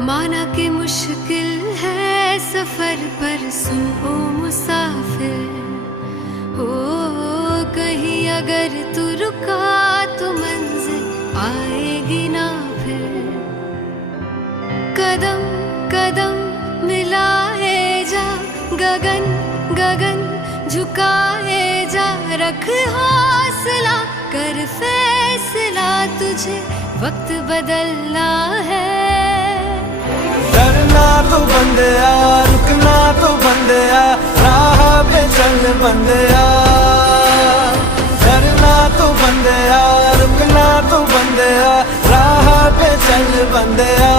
माना कि मुश्किल है सफर पर सुन ओ मुसाफिर, हो कहीं अगर तू रुका तो मंजिल आएगी ना फिर। कदम कदम मिलाए जा, गगन गगन झुकाए जा, रख हौसला कर फैसला, तुझे वक्त बदलना है। डरना तो बंदिया, रुकना तो बंदिया, राह पे चल बंदिया। डरना तो बंदिया, रुकना तो बंदिया, राह पे चल बंदिया।